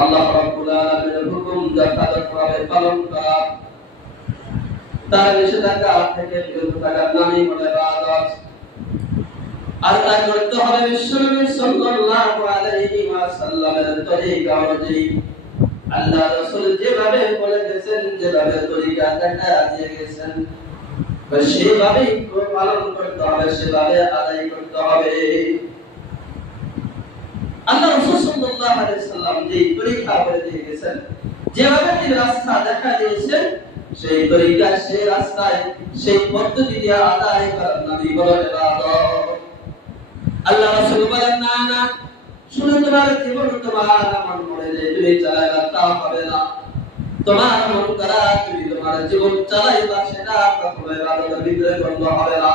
আল্লাহ রাব্বুল আলামিনের হুকুম যথাযথভাবে পালন করা, তার নিষেধাজ্ঞা থেকে বিরত থাকার নামই হলো ইবাদত। আর তা করতে হবে বিশ্বনবী সাল্লাল্লাহু আলাইহি ওয়াসাল্লামের তরিকা অনুযায়ী। আল্লাহ রাসূল যেভাবে বলে গেছেন, যেভাবে তরিকা দেখায় দিয়ে গেছেন, সেভাবেই পালন করতে হবে, সেভাবে আদায় করতে হবে। আল্লাহ রাসূল সাল্লাল্লাহু আলাইহি ওয়াসাল্লাম যে তরিকা বলে দিয়ে গেছেন, যেভাবে তিনি রাস্তা দেখা দিয়েছেন, সেই তরিকা, সেই রাস্তায়, সেই পদ্ধতি দিয়ে আদায় করার নামই হলো ইবাদত। আল্লাহ রাসূল বলেন, না না, শুধু তোমার জীবন তোমার আমল করে যে তুমি চালাইবা তা হবে না। তোমার আমল করা, তুমি তোমার জীবন চালাইবা, সেটা কখনো ইবাদতের ভিতরে গণ্য হবে না।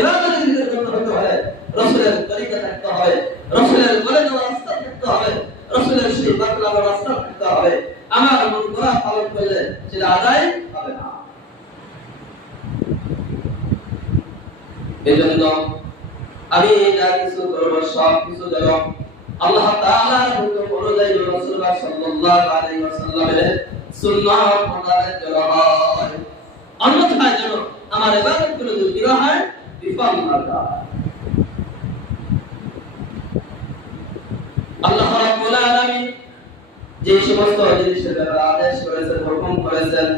ইবাদতের ভিতরে গণ্য হতে হয় রাসূলের তরিকা থাকতে হবে, রাসূলের বলে দেওয়া রাস্তা থাকতে হবে, রাসূলের সেই বাতলানো রাস্তা থাকতে হবে। আমার আমল করা পালন করলে সেটা আদায় হবে না। এজন্য আমি যা কিছু করব সব কিছু যেন আল্লাহ তাআলার হুকুম অনুযায়ী রাসূলুল্লাহ সাল্লাল্লাহু আলাইহি ওয়াসাল্লামের সুন্নাত মোতাবেক যেন হয়, অন্যথায় যেন আমার ইবাদতগুলো যদি না হয় বিফল হয়। আল্লাহ রাব্বুল আলামিন যে সমস্ত জিনিসের ব্যাপারে আদেশ করেছেন, হুকুম করেছেন,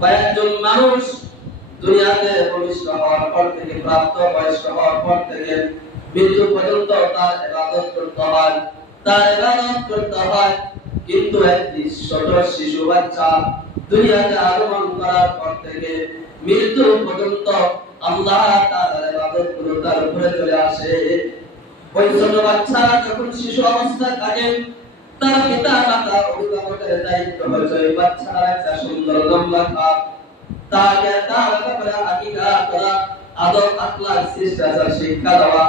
কয়েকজন মানুষ দুনিয়াতে ভূমিষ্ঠ হওয়ার পর থেকে, প্রাপ্ত বয়স্ক হওয়ার পর থেকে মৃত্যু পর্যন্ত তার ইবাদত করতে হয়, তার ইবাদত করতে হয়। কিন্তু একটি ছোট শিশু বাচ্চা দুনিয়াতে আগমন করার পর থেকে মৃত্যু পর্যন্ত আল্লাহ তাআলার ইবাদত গুলো তার উপরে চলে আসে। ওই ছোট বাচ্চা যখন শিশু অবস্থায় থাকে, তার পিতা মাতা অভিভাবকের দায়িত্ব হচ্ছে ওই বাচ্চার একটা সুন্দর লম্বা খাপ, তাকে তার ব্যাপারে আকীদা করা, আদব আখলাক শিষ্টাচার শিক্ষা দেওয়া,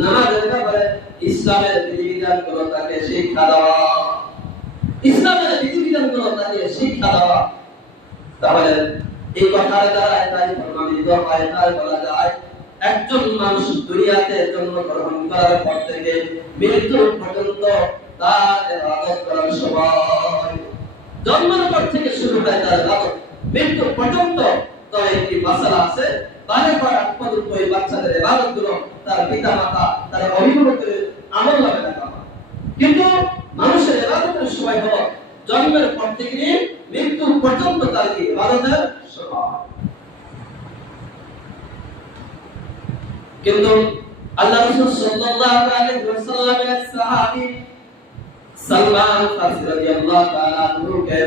নামাজের ব্যাপারে ইসলামের বিধিবিধান গুলো তাকে শিক্ষা দেওয়া, ইসলামের বিধিবিধান গুলো তাকে শিক্ষা দেওয়া। তাহলে এই কথার দ্বারা এটাই প্রমাণিত হয়, তাই বলা যায় একজন মানুষ দুনিয়াতে জন্মগ্রহণ করার পর থেকে মৃত্যু পর্যন্ত তার ইবাদত করার সময়, জন্মের পর থেকে শুরু হয় তার ইবাদত, মৃত্যু পর্যন্ত। তো একটি মাসালা আছে, বারে বারে পর্যন্ত এই বাচ্চাদের ইবাদত গুলো তার পিতা মাতা, তার অভিভাবকের আমল নামে লেখা হয়। কিন্তু মানুষের ইবাদতের সময় হলো জন্মের পর থেকে মৃত্যু পর্যন্ত তার কি ইবাদতের সময়। কিন্তু আল্লাহ রাসূল সাল্লাল্লাহু আলাইহি ওয়াসাল্লামের সাহাবী সালমান ফারসি রাদিয়াল্লাহু তাআলা আনহুকে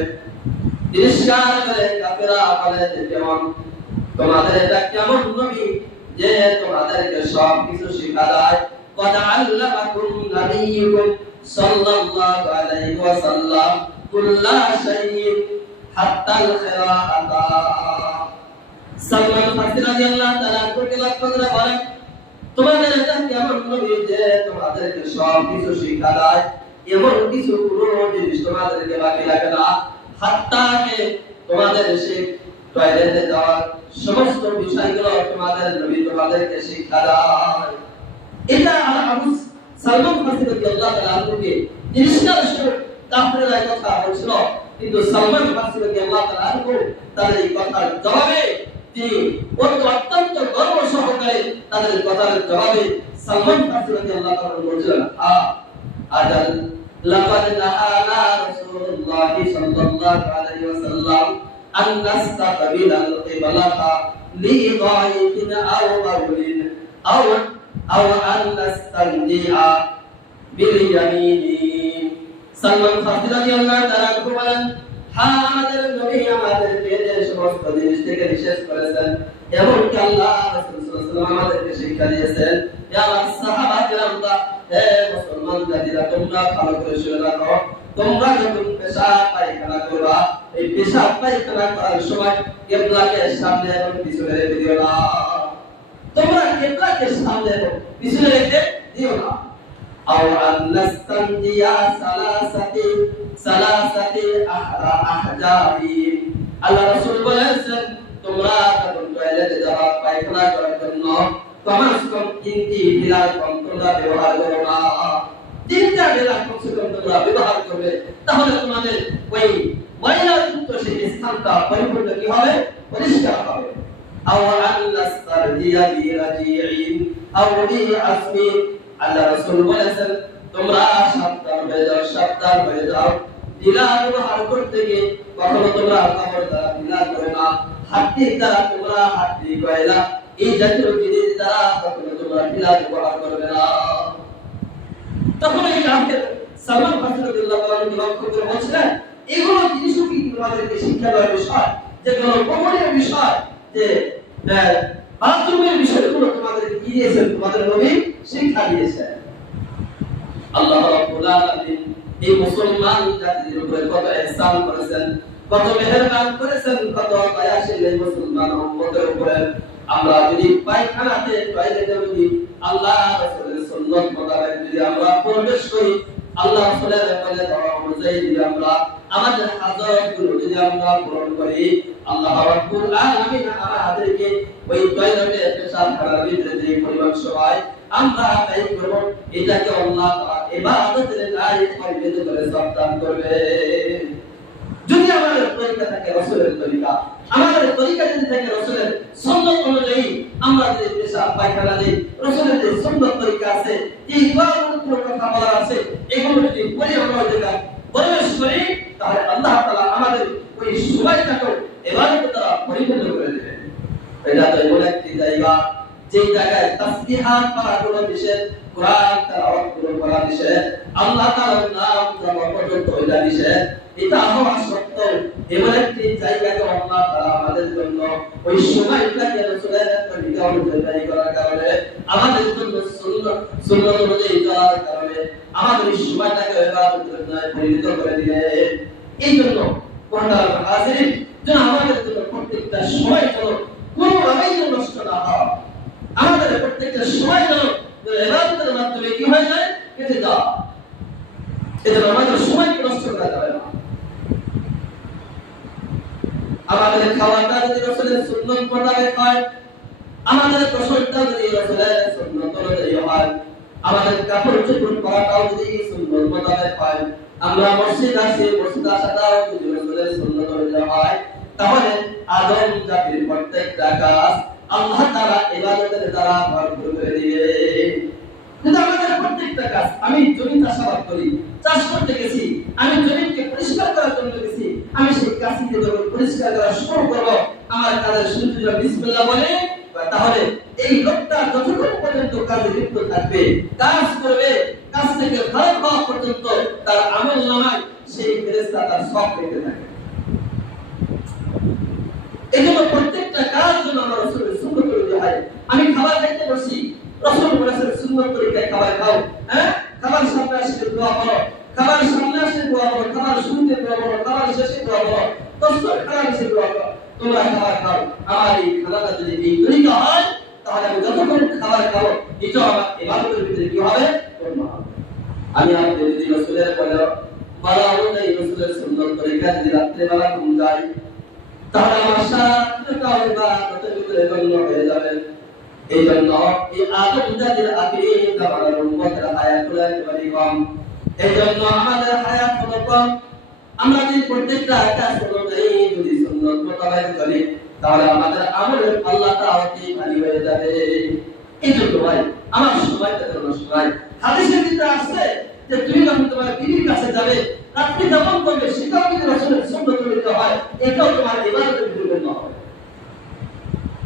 ইরশাদ করে কাফেররা বলে যে, কেমন তোমাদের এটা কেমন নবী যে তোমাদেরকে সব কিছু শিখা দেয়। قد علمكم نبيكم صلى الله عليه وسلم كل شيء حتى القراءة। সালমান ফারসি রাদিয়াল্লাহু তাআলা আনহুকে লক্ষ্য করে বলেন, তোমাদের এটা কেমন নবী যে তোমাদেরকে সব কিছু শিখা দেয়, এমন কিছু কোনো জিনিস তোমাদেরকে বাকি রাখে না, হাত্তাকে তোমাদের সেই টয়লেটে যাওয়ার সমস্ত বিষয়গুলো তোমাদের নবী তোমাদেরকে শিক্ষা দেয়। এটা আবু সালমান ফারসি রাদিয়াল্লাহু তাআলা আনহুকে ইরশাদ শুনে কাফেররা কথা বলছিল, কিন্তু সালমান ফারসি রাদিয়াল্লাহু তাআলা আনহু তাদের এই কথার জবাবে তিনি অত্যন্ত গর্ব সহকারে তাদের কথার জবাবে সালমান ফারসি রাদিয়াল্লাহু তাআলা বলছিলেন, আজাল লাকাদ নাহানা রাসূলুল্লাহ সাল্লাল্লাহু আলাইহি ওয়াসাল্লাম আন নাস্তাকবিলাল কিবলাতা লিদাইফিন আও বাউলিন আও আন নাস্তানজিআ বিল ইয়ামিনি। সালমান ফারসি রাদিয়াল্লাহু তাআলা বলেন, হ্যাঁ, আমাদের নবী আমাদেরকে যে সমস্ত জিনিস থেকে নিষেধ করেছেন, এমনকি আল্লাহ রাসূল সাল্লাল্লাহু আলাইহি ওয়াসাল্লাম আমাদেরকে শিক্ষা দিয়েছেন, হে আমার সাহাবা কিরামরা, হে মুসলমান জাতিরা, তোমরা ভালো করে শুনে রাখো, তোমরা যখন পেশাব পায়খানা করবা, এই পেশাব পায়খানা করার সময় কিবলাকে সামনে এবং পিছনে রেখে দিও না। তোমরা কিবলাকে সামনে এবং পিছনে রেখে দিও না। আও আন্নাস্তানজিয়া সালাসাতি আহজাবি। আল্লাহ রাসূল বলেছেন, তোমরা যখন টয়লেটে যাবা, পায়খানা করার জন্য কমস কম 3টি বিলাস তোমরা ব্যবহার করো না। 3টা বেলা কমসে কম তোমরা ব্যবহার করবে, তাহলে তোমাদের ওই ময়লাযুক্ত সেই স্থানটা পরিপূর্ণ কি হবে? পরিষ্কার হবে। আও আল্লাস্তারদিয়া বিরাজিইন আও বিআসমি, আল্লাহ রাসূল বলেছেন তোমরা সাবধান হয়ে যাও, সাবধান হয়ে যাও। ঢিলা ব্যবহার করতে গিয়ে কখনো তোমরা কাপড় দ্বারা ঢিলা করে না, হাড্ডির দ্বারা তোমরা হাড্ডি কয়লা এই জাতীয় জিনিস দ্বারা কখনো তোমরা ঢিলা ব্যবহার করবে না। তখন এই কাফের সালমান ফারসি রাদিয়াল্লাহু আনহু লক্ষ্য করে বলছিলেন এগুলো জিনিসও কি তোমাদেরকে শিক্ষা দেওয়ার বিষয়, যেগুলো কমনের বিষয়, যে বাথরুমের বিষয়গুলো তোমাদেরকে কি দিয়েছেন? তোমাদের নবী শিক্ষা দিয়েছেন। আল্লাহ রাব্বুল আলামিন এই মুসলমান জাতির উপরে কত ইহসান করেছেন, কত মেহেরবান করেছেন, কত দয়াশীল এই মুসলমান উম্মতের উপরে। আমরা যদি পায়খানাতে টয়লেটে যদি আল্লাহ রাসূলের সুন্নাত মোতাবেক যদি আমরা প্রবেশ করি, আল্লাহ রাসূলের বলে দেওয়া অনুযায়ী যদি আমরা আমাদের হাজাতগুলো যদি আমরা পূরণ করি, আল্লাহ রাব্বুল আলামিন আমাদেরকে ওই টয়লেটে পেশাবখানার ভিতরে যে পরিমাণ সময় আমরা ব্যয় করব, এটাকে আল্লাহ তাআলা ইবাদতের লায়ক পরিণত করে সন্তান করবে। যদি আমাদের তরিকা থাকে রাসূলের তরিকা, আমাদের তরিকা যদি থাকে রাসূলের সুন্নাত অনুযায়ী, আমরা যে পেশাব পায়খানা যে রাসূলের যে সুন্নাত তরিকা আছে, এই ইবাদতের কথা বলা আছে, এগুলো যদি পড়ে আমরা যেটা প্রবেশ করি, তাহলে আল্লাহ তাআলা আমাদের ওই সময়টাকে ইবাদতের দ্বারা পরিপূর্ণ করে দেবেন। এটা তো এমন একটি জায়গা যে জায়গায় তাসবিহাত পড়া কোনো নিষেধ, কোরআন তেলাওয়াত করা নিষেধ, আল্লাহ তাআলার নাম জপ পর্যন্ত ওইটা নিষেধ। এটা হওয়া সত্ত্বেও এমন একটি জায়গাকে আল্লাহ তাআলা আমাদের জন্য ওই সময়টাকে রাসূলের তরিকা অনুযায়ী করার কারণে, আমাদের জন্য সুন্নাত অনুযায়ী চলার কারণে আমাদের এই সময়টাকে ইবাদতের জন্য পরিণত করে দিলেন। এই জন্য মহান হাজিরিন, যেন আমাদের জন্য প্রত্যেকটা সময় যেন কোনোভাবেই নষ্ট না হয়, আমাদের প্রত্যেকটা সময় যেন ইবাদতের মাধ্যমে কি হয়ে যায়? কেটে যায়। এজন্য আমাদের সময়কে নষ্ট করা যাবে না। আমাদের খাওয়াটা যদি রাসূলের সুন্নাত মোতাবেক হয়, আমাদের গোসলটা যদি রাসূলের সুন্নাত অনুযায়ী হয়, আমাদের কাপড় চোপড় পরাটাও যদি সুন্নাত মোতাবেক হয়, আমরা মসজিদ আসি, মসজিদ আসাটাও যদি রাসূলের সুন্নাত অনুযায়ী হয়, তাহলে আদম জাতির প্রত্যেকটা কাজ আল্লাহ তাআলা ইবাদতের দ্বারা ভরপুর করে দিবে। কিন্তু আমাদের প্রত্যেকটা কাজ, আমি জমি চাষাবাদ করি, চাষ করতে গেছি, আমি জমিকে পরিষ্কার করার জন্য গেছি, আমি সেই কাজকে যখন পরিষ্কার করা শুরু করব, আমার কাজের শুরুতে যদি বিসমিল্লাহ বলে, তাহলে এই লোকটা যতক্ষণ পর্যন্ত কাজে লিপ্ত থাকবে, কাজ করবে, কাজ থেকে ফারাক হওয়া পর্যন্ত তার আমলনামায় সেই ফেরেশতা তার সব পেতে থাকে। এজন্য প্রত্যেকটা কাজ যেন আমরা রাসূলের সুন্নাত অনুযায়ী হয়। আমি খাবার খাইতে বসি, রাসূল বলেছেন সুন্নাত তরিকায় খাবার খাও, খাবার সামনে আসলে দোয়া করো, খাবার সামনে আসলে দোয়া করো, খাবার শুরুতে দোয়া করো, খাবার শেষে দোয়া করো, দস্তরখানা এসে দোয়া করো, তোমরা খাবার খাও। আমার এই খানাটা যদি এই তরিকা হয়, তাহলে আমি যতক্ষণ খাবার খাবো, এটা আমার ইবাদতের ভিতরে কি হবে? আমি আপনাদের যদি রাসূলের বলা অনুযায়ী রাসূলের সুন্নাত তরিকা যদি রাত্রে বেলা ঘুম যাই, তাহলে আমার সারাটা ইবাদতের ভিতরে গণ্য হয়ে যাবে। এই জন্য এই আদম জাতির আখির জামানার উম্মতের হায়াতুল একেবারে কম। এই জন্য আমাদের হায়াত হলো কম। আমরা যদি প্রত্যেকটা কাজ অনুযায়ী যদি সুন্নাত মোতাবেক চলি, তাহলে আমাদের আমল আল্লাহ তাআলাকে ভালো হয়ে যাবে। এই জন্য ভাই আমার সময়টা যেন নষ্ট হয়। হাদিসের ভিতরে আছে যে তুমি যখন তোমার বিবির কাছে যাবে, রাত্রি যাপন করবে, সেটাও যদি রাসূলের সুন্নাত অনুযায়ী হয়, এটাও তোমার ইবাদতের ভিতরে গণ্য হবে।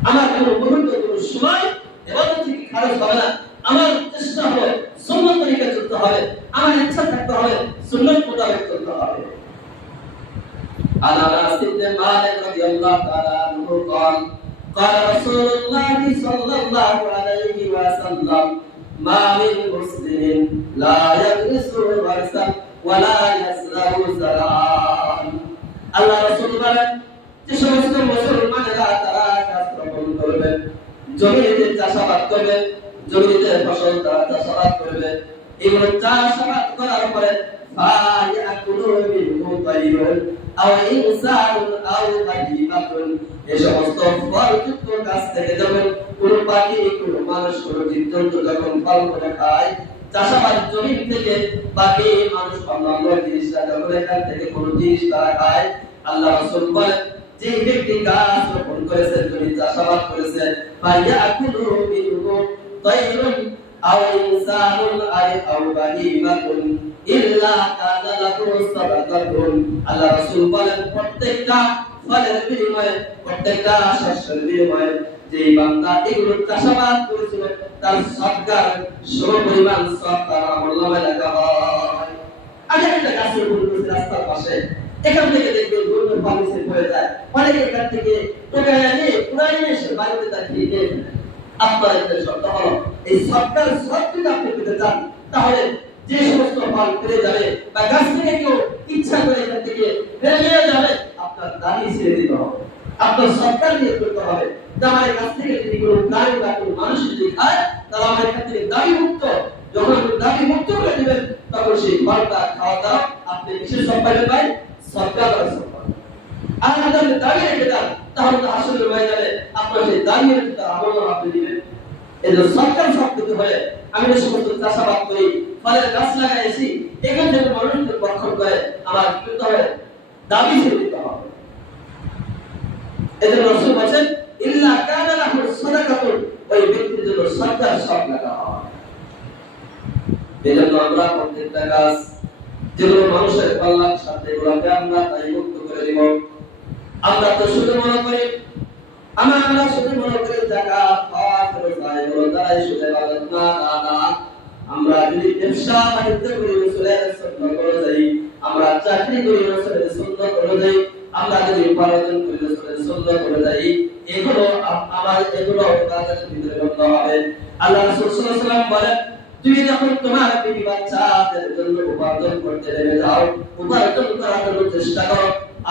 আমার কোনো মুহূর্ত কোনো সময় ইবাদত থেকে খারাপ হবে না। আমার চেষ্টা হবে সুন্নাত তরিকায় চলতে হবে, আমার ইচ্ছা থাকতে হবে সুন্নাত মোতাবেক চলতে হবে। আনাস ইবনে মালিক রাদিয়াল্লাহু তাআলা আনহু قال قال رسول الله صلى الله عليه وسلم ما من مسلم لا يغرس غرسا ولا يزرع زرعا। আল্লাহ রাসূল বলেন যে সমস্ত মুসলমানেরা তারা কাজ রোপণ করবে, জমিতে চাষাবাদ করবে, জমিতে ফসল তারা চাষাবাদ করবে, এগুলো চাষাবাদ করার পরে ফায়াকুলু মিনহু তাইরুন আও ইনসানুন আও বাহিমাতুন, এই সমস্ত ফলযুক্ত গাছ থেকে যখন কোন পাখি, কোন মানুষ, কোন জীবজন্তু যখন ফল করে খায়, চাষাবাদ জমি থেকে বাকি মানুষ অন্যান্য জিনিসটা যখন এখান থেকে কোনো জিনিস তারা খায়, আল্লাহ রাসূল বলেন যে ব্যক্তি গাছ রোপণ করেছে, জমি চাষাবাদ করেছে, ফায়াকুলু মিনহু তায়রুন আও ইনসানুন আও বাহিমাতুন ইল্লা কানা লাহু সাদাকাতুন। আল্লাহ রাসূল বলেন প্রত্যেকটা ফলের বিনিময়ে, প্রত্যেকটা শস্যের বিনিময়ে যে বান্দা এগুলো চাষাবাদ করেছিল তার সদকার সমপরিমাণ সওয়াব তার আমলনামায় লেখা হয়। আমি একটা গাছ রোপণ করেছি রাস্তার পাশে, এখান থেকে দেখবে গরুর পানি সে পড়ে যায়, অনেকে এখান থেকে টোকায় নিয়ে পুরাই এসে বাড়িতে তার খেয়ে নিয়ে আপনার একটা শর্ত হলো এই সদকার সওয়াব যদি আপনি পেতে চান তাহলে যে সমস্ত ফল পেরে যাবে বা গাছ থেকে কেউ ইচ্ছা করে এখান থেকে ফেলে নিয়ে যাবে, আপনার দাবি ছেড়ে দিতে হবে, আপনার সরকার নিয়ে করতে হবে যে আমার কাছ থেকে যদি কোনো প্রাণী বা কোনো মানুষ যদি খায় তাহলে আমার এখান থেকে দাবি মুক্ত। যখন দাবি মুক্ত করে দিবেন তখন সেই ফলটা খাওয়া দাওয়া আপনি কিসের সব পাইবেন ভাই? সরকার সব পাবেন। আর যদি দাবি রেখে দেন তাহলে তো আসলে ময়দানে আপনার সেই দাবি রেখে তার আমল আপনি দিবেন। এই যে সরকার সব দিতে হয়। আমি যে সমস্ত চাষাবাদ করি, ফলের গাছ লাগাইছি, এখান থেকে মানুষদের রক্ষণ করে আমার কি করতে হবে? দাবি ছেড়ে দিতে হবে। এজন্য রাসূল বলেন ইল্লা কানা লাহু সাদাকাতুন, ওই ব্যক্তির জন্য সরকার সব লাগা হয়। এজন্য আমরা প্রত্যেকটা গাছ যেগুলো মানুষের কল্যাণ সাথে এগুলোকে আমরা তাই মুক্ত করে দিব। আমরা তো শুধু মনে করি আমরা শুধু মনে করি যাকাত হজ রোজা এগুলো দ্বারাই শুধু ইবাদত না, না, আমরা যদি ব্যবসা বাণিজ্য করি রাসূলের সুন্নাত অনুযায়ী, আমরা চাকরি করি রাসূলের সুন্নাত অনুযায়ী, আমরা যদি উপার্জন করি রাসূলের সুন্নাত অনুযায়ী, এগুলো এগুলো কাজের ভিতরে গণ্য হবে। আল্লাহ রাসূল সাল্লাল্লাহু আলাইহি ওয়াসাল্লাম বলেন তুমি যখন তোমার বিবি বাচ্চাদের জন্য উপার্জন করতে নেমে যাও, উপার্জন করার জন্য চেষ্টা করো,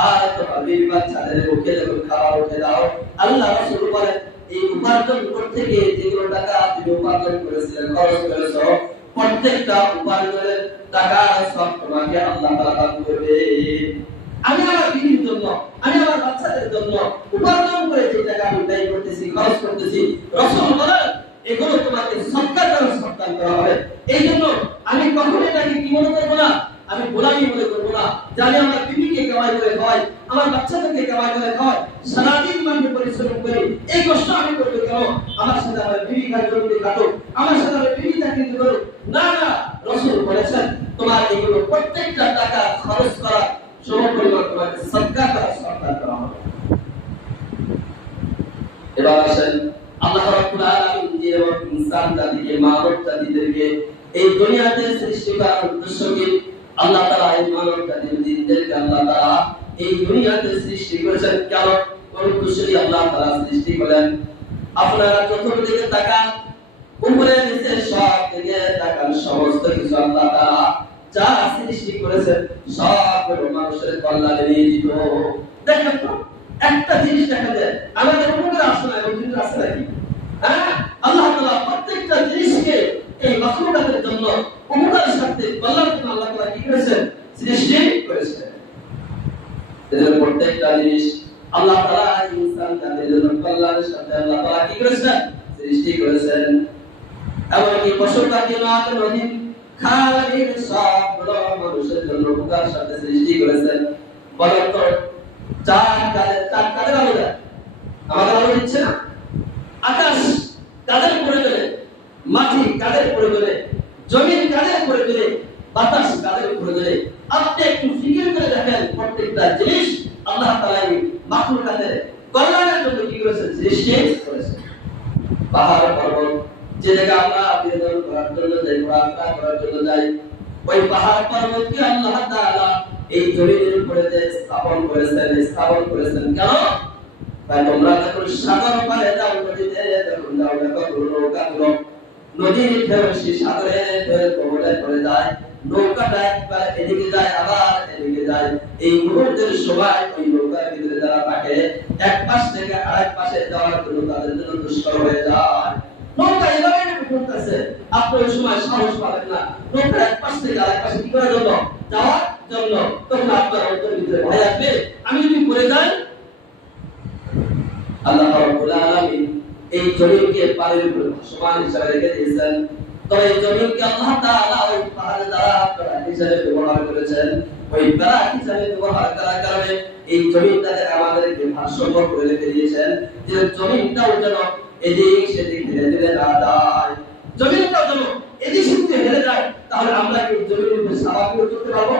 আর তোমার বিবি বাচ্চাদের মুখে যখন খাবার উঠে দাও, আল্লাহ রাসূল বলেন এই উপার্জন করতে গিয়ে যেগুলো টাকা তুমি উপার্জন করেছিলে, খরচ করেছো, প্রত্যেকটা উপার্জনের টাকার সব তোমাকে আল্লাহ তাআলা দান করবে। আমি আমার বিবির জন্য, আমি আমার বাচ্চাদের জন্য উপার্জন করে যে টাকা আমি ব্যয় করতেছি, খরচ করতেছি, রাসূল বলেন এগুলো তোমাকে সদকা দ্বারা সন্তান করা হবে। এই জন্য আমি কখনোই এটাকে কি মনে করবো না, আমি গোলামি মনে করবো না যে আমি আমার বিবিকে কামাই করে খাওয়াই, আমার বাচ্চাদেরকে কামাই করে খাওয়াই, সারাদিন আমি পরিশ্রম করি, এই কষ্ট আমি করবো কেন? আমার সাথে আমার বিবি কাজে কাটো, আমার সাথে আমার বিবি চাকরি করো না, না। রাসূল বলেছেন তোমার এগুলো প্রত্যেকটা টাকা খরচ করা সমপরিমাণ তোমাকে সদকা দ্বারা সন্তান করা হবে। এবার আসেন আল্লাহ রাব্বুল আলামিন যে ইনসান জাতিকে, মানব জাতিদেরকে এই দুনিয়াতে সৃষ্টি করার উদ্দেশ্য কি? আল্লাহ তাআলা এই মানব জাতির জিনদেরকে আল্লাহ তাআলা এই দুনিয়াতে সৃষ্টি করেছেন কেন? কোন উদ্দেশ্যে আল্লাহ তাআলা সৃষ্টি করেন? আপনারা চতুর্দিকে তাকান, উপরে নিচে সব দিকে তাকান, সমস্ত কিছু আল্লাহ তাআলা যা সৃষ্টি করেছেন সবগুলো মানুষের কল্যাণে নিয়োজিত। দেখেন তো একটা জিনিস দেখা যায় আমাদের উপরে আসলে এবং কিন্তু আসে নাকি? হ্যাঁ, আল্লাহ তাআলা প্রত্যেকটা জিনিসকে এই মাখলুকাতের জন্য উপকারের সাথে কল্যাণের জন্য আল্লাহ তাআলা কি করেছেন? সৃষ্টি করেছেন। এদের প্রত্যেকটা জিনিস আল্লাহ তাআলা ইনসান জাতির জন্য কল্যাণের সাথে আল্লাহ তাআলা কি করেছেন? সৃষ্টি করেছেন। এমনকি পশু পাখি মাছ নদী খালের সবগুলো মানুষের জন্য উপকারের সাথে সৃষ্টি করেছেন। বলেন তো চার কাদের আলো দেয়? আমাদের আলো দিচ্ছে না? আকাশ কাদের করে দেবে? মাটি কাদের করে দেবে? জমিন কাদের করে দেবে? বাতাস কাদের করে দেবে? আপনি একটু ফিকির করে দেখেন, প্রত্যেকটা জিনিস আল্লাহ তাআলা মাখলুকাতের কল্যাণের জন্য কি করেছেন? সৃষ্টি করেছেন। পাহাড় পর্বত যে জায়গা আমরা বিনোদন করার জন্য যাই, ঘোরাফেরা করার জন্য যাই, ওই পাহাড় পর্বতকে আল্লাহ তাআলা এই জমিনের উপরে যে স্থাপন করেছেন কেন? তাই তোমরা যখন সাগর পারে যাও, নদীতে যখন যাও, নৌকা গুলো নদীর ঢেউ সেই সাগরের ঢেউ কবলে পড়ে যায়, নৌকাটা একবার এদিকে যায় আবার এদিকে যায়, এই মুহূর্তের সময় ওই নৌকার ভিতরে যারা থাকে এক পাশ থেকে আরেক পাশে যাওয়ার জন্য তাদের জন্য দুষ্কর হয়ে যায়। নৌকা এভাবে ঘুরতেছে, আপনি ওই সময় সাহস পাবেন না নৌকা এক পাশ থেকে আরেক পাশে কি করার জন্য? যাওয়ার জন্য। তখন আপনার অন্তরের ভিতরে ভয় আসবে, আমি যদি পড়ে যাই। আল্লাহ রাব্বুল আলামিন এই জমিনকে পানির উপর সমান হিসাবে রেখে দিয়েছেন। তবে জমিনকে আল্লাহ তাআলা ওই পাহাড়ের দ্বারা প্রাণ হিসেবে ব্যবহার করেছেন। ওই প্রাণ হিসেবে ব্যবহার করার কারণে এই জমিনটাকে আমাদেরকে ভারসাম্য করে রেখে দিয়েছেন, যে জমিনটাও যেন এদিক সেদিক হেলে দিলে না যায়। জমিনটাও যেন এদিক সেদিক হেলে যায়, তাহলে আমরা কি জমিনের উপরে স্বাভাবিক চলতে পারবো?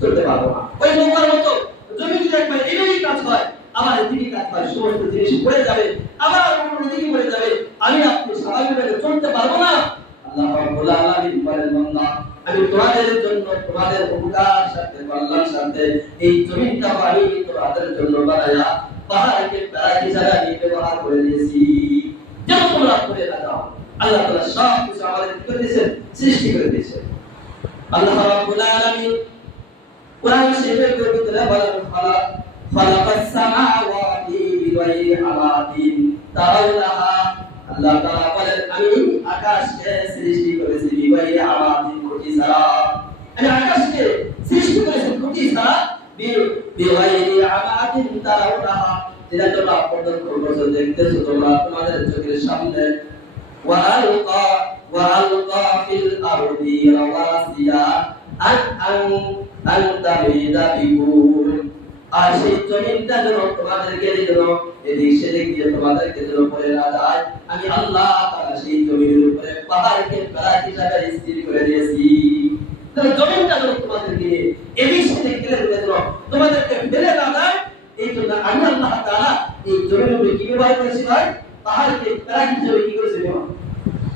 চলতে পারবো না। ওই নৌকার মতো জমি যদি একবার এদিকে কাজ হয়, আবার এদিকে কাজ হয়, সমস্ত জিনিস পড়ে যাবে, আবার অন্য দিকে পড়ে যাবে, আমি আপনি স্বাভাবিকভাবে চলতে পারবো না। আল্লাহ রাব্বুল আলামিন বলেন, বান্দা আমি তোমাদের জন্য তোমাদের উপকার সাথে কল্যাণ সাথে এই জমিনটা আমি তোমাদের জন্য বানায়া পাহাড়কে প্যারা হিসাবে আমি ব্যবহার করে দিয়েছি, যেন তোমরা করে না যাও। আল্লাহ তাআলা সব কিছু আমাদের কি করে দিয়েছেন? সৃষ্টি করে দিয়েছেন। আল্লাহ রাব্বুল আলামিন কোরআন শরীফের ভিতরে বলেন, খালাকাস সামাওয়াতি বিগাইরি আমাদিন তারাউনাহা। আল্লাহ তাআলা বলেন, আমি আকাশকে সৃষ্টি করেছি বিগাইরি আমাদিন, খুঁটি ছাড়া। আমি আকাশকে সৃষ্টি করেছি খুঁটি ছাড়া, বিগাইরি আমাদিন তারাউনাহা, যেটা তোমরা প্রত্যক্ষ করছো, দেখতেছো তোমরা তোমাদের চোখের সামনে। ওয়ালকা ফিল আরদি রাওয়াসিয়া আর সেই জমিনটা যেন তোমাদেরকে এদিক সেদিক দিয়ে তোমাদেরকে যেন পড়ে না যায়, আমি আল্লাহ তাআলা সেই জমিনের উপরে পাহাড়কে প্যারা হিসাবে স্থির করে দিয়েছি। জমিনটা যেন তোমাদেরকে এদিক সেদিক গেলে যেন তোমাদেরকে ফেলে না যায়, এই জন্য আমি আল্লাহ তাআলা এই জমিনের উপরে কি ব্যবহার করেছি ভাই? পাহাড়কে প্যারা হিসাবে কি করেছি?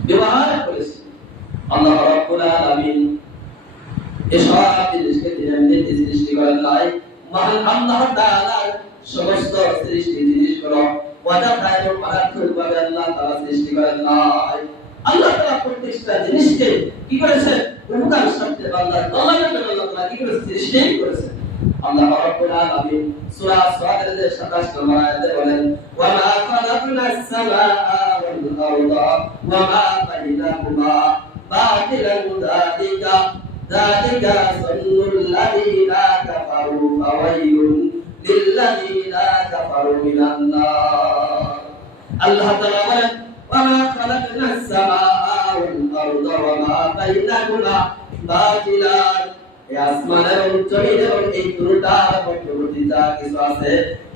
ব্যবহার করেছি। আল্লাহ রাব্বুল আলামিন এসব জিনিসকে তিনি সৃষ্টি করেন নাই। মহান আল্লাহ তাআলার সমস্ত সৃষ্টি জিনিসগুলো ওয়াদাতায়ও পারাত্মকভাবে আল্লাহ তাআলা সৃষ্টি করেন নাই। আল্লাহ তাআলা প্রত্যেকটা জিনিসকে কি করেছেন? উপকার সাথে বান্দার কল্যাণের জন্য আল্লাহ তাআলা কি করেছেন? সৃষ্টি করেছেন। আল্লাহ রাব্বুল আলামিন সূরা সাদের 27 নম্বর আয়াতে বলেন, ওয়া মা খালাকনাস সামাআ ওয়াল আরদা ওয়া মা বাইনাহুমা বাতিলান যালিকা যান্নুল লাযিনা কাফারু ফাওয়াইলুন লিল্লাযিনা কাফারু মিনান নার। আল্লাহ তাআলা বলেন, ওয়া মা খালাকনাস সামাআ ওয়াল আরদা ওয়া মা বাইনাহুমা বাতিলান, এই আসমান এবং জমিন এবং এই দুটার মধ্যবর্তী যা কিছু আছে,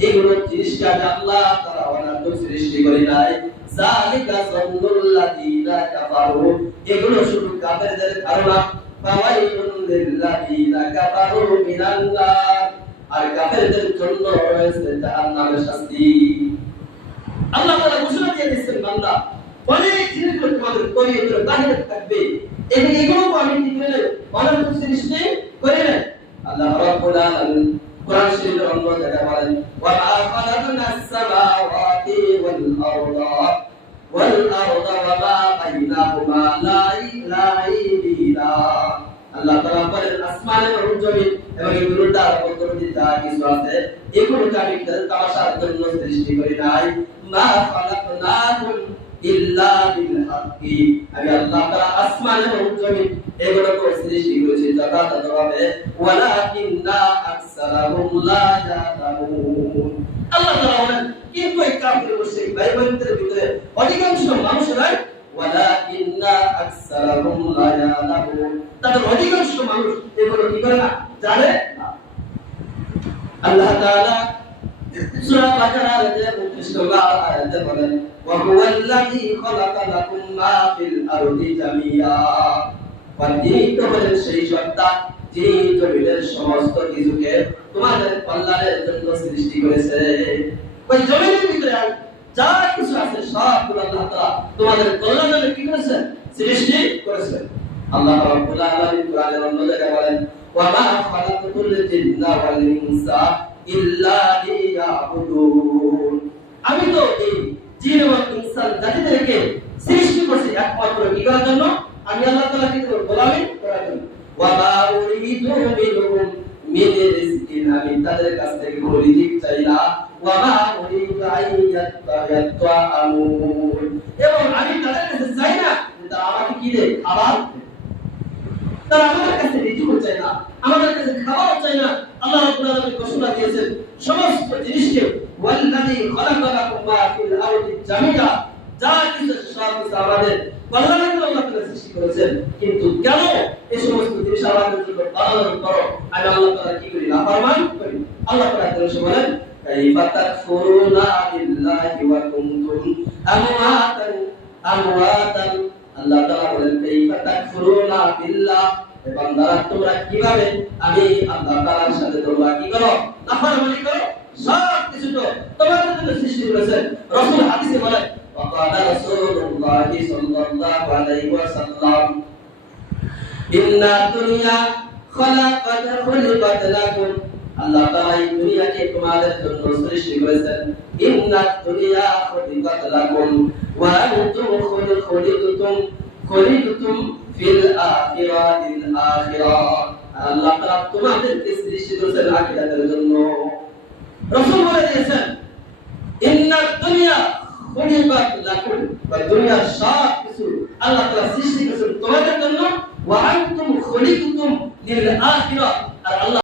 এগুলো জিনিসকে আল্লাহ তাআলা অনাত্মক সৃষ্টি করে নাই। যালিকা যান্নুল লাযিনা কাফারু, এগুলো শুধু কাফেরদের ধারণা। ফাওয়াইলুন লিল্লাযিনা কাফারু মিনান নার, আর কাফেরদের জন্য রয়েছে জাহান্নামের শাস্তি। আল্লাহ তাআলা ঘোষণা দিয়ে দিয়েছেন, বান্দা অনেক জিনিসগুলো তোমাদের শরীয়তের বাহিরে থাকবে, এগুলো আমি কি করে অনাত্মক সৃষ্টি করে না। আল্লাহ রাব্বুল আলামিন কোরআন শরীফের অন্য জায়গায় বলেন, ওয়া মা খালাকনাস সামাওয়াতি ওয়াল আরদা ওয়া মা বাইনাহুমা লাঈবিনা। আল্লাহ তাআলা বলেন, আসমান এবং জমিন এবং এই দুটার মধ্যবর্তী যা কিছু আছে, এগুলোকে আমি তামাশার জন্য সৃষ্টি করি নাই। মা খালাকনাহুম ইল্লা বিল হাক্কি, আমি আল্লাহ তাআলা আসমান এবং জমিন এগুলোকে সৃষ্টি করেছি যথাযথভাবে। ওয়ালাকিন্না আকসারাহুম লা ইয়ালামুন। আল্লাহ তাআলা বলেন, কিন্তু এই কাফির মুশরিক ভাই-বোনদের ভিতরে অধিকাংশ মানুষরাই ওয়ালাকিন্না আকসারাহুম লা ইয়ালামুন, তাদের অধিকাংশ মানুষ এগুলো কি করে না, জানে না। আল্লাহ তাআলা সূরা বাকারার 29 নম্বর আয়াতে বলেন, ওয়া হুয়াল্লাযী খালাকা লাকুম মা ফিল আরদি জামিআ, তিনি তো হলেন সেই সত্তা যিনি জমিনের সমস্ত কিছুকে তোমাদের কল্যাণের জন্য সৃষ্টি করেছে। ওই জমিনের ভিতরে যা কিছু আছে সবগুলো আল্লাহ তাআলা তোমাদের কল্যাণের জন্য কি করেছেন? সৃষ্টি করেছেন। আল্লাহ রাব্বুল আলামিন কোরআনের অন্য জায়গায় বলেন, ওয়া মা খালাকতুল জিন্না ওয়াল ইনসা ইল্লা লিয়াবুদুন, আমি তো এই জিন এবং ইনসান জাতিদেরকে সৃষ্টি করেছি একমাত্র কি করার জন্য? আমি আল্লাহ তাআলা কি করব? গোলামি করার জন্য। ওয়া মা উরিদু মিনহুম মিন রিজকিন, আমি তাদের কাছ থেকে কোনো রিজিক চাই না। ওয়া মা উরিদু আইয়াতায়াত্তাআমুন, এবং আমি তাদের কাছে চাই না যে তারা আমাকে কি দেয়? খাবার। তারা আমাদের কাছে রিজিক চাই না, আমাদের কাছে খাবার চাই না। আল্লাহ রাব্বুল আলামিন ঘোষণা দিয়েছেন সমস্ত জিনিসকে, ওয়াল্লাযী খালাকা লাকুম মা ফিল আরদি জামিআ, যা কিছু সব আমাদের কল্যাণের জন্য আল্লাহ তাআলা সৃষ্টি করেছেন, কিন্তু কেন এই সমস্ত জিনিস আমাদের জন্য পালন করো, আমি আল্লাহ তাআলা কি করি, নাফরমান করি। আল্লাহ তাআলা বলেন কাইফা তাকফুরুনা বিল্লাহি ওয়া কুনতুম আমওয়াতান আমওয়াতান। আল্লাহ তাআলা বলেন কাইফা তাকফুরুনা বিল্লাহ, বান্দারা তোমরা কিভাবে আমি আল্লাহ তাআলার সাথে তোমরা কি করো, নাফরমানি করো। সব কিছু তো তোমাদের জন্য সৃষ্টি করেছেন। রাসূল হাদিসে বলেন وقال رسول الله صلى الله عليه وسلم إن الدنيا خلقت لكم। আল্লাহ তাআলা এই দুনিয়াকে তোমাদের জন্য সৃষ্টি করেছেন। ইন্নাদ দুনিয়া খুলিকাত লাকুম ওয়া আনতুম খুলিকতুম ফিল আখিরাতিল আখিরাহ। আল্লাহ তাআলা তোমাদেরকে সৃষ্টি করেছেন আখিরাতের জন্য। রাসূল বলে দিয়েছেন ইন্নাদ দুনিয়া খুলিকাত লাকুম, দুনিয়ার সব কিছু আল্লাহ তাআলা সৃষ্টি করেছেন তোমাদের জন্য। ওয়া আনতুম খুলিকতুম লিল আখিরাহ, আর আল্লাহ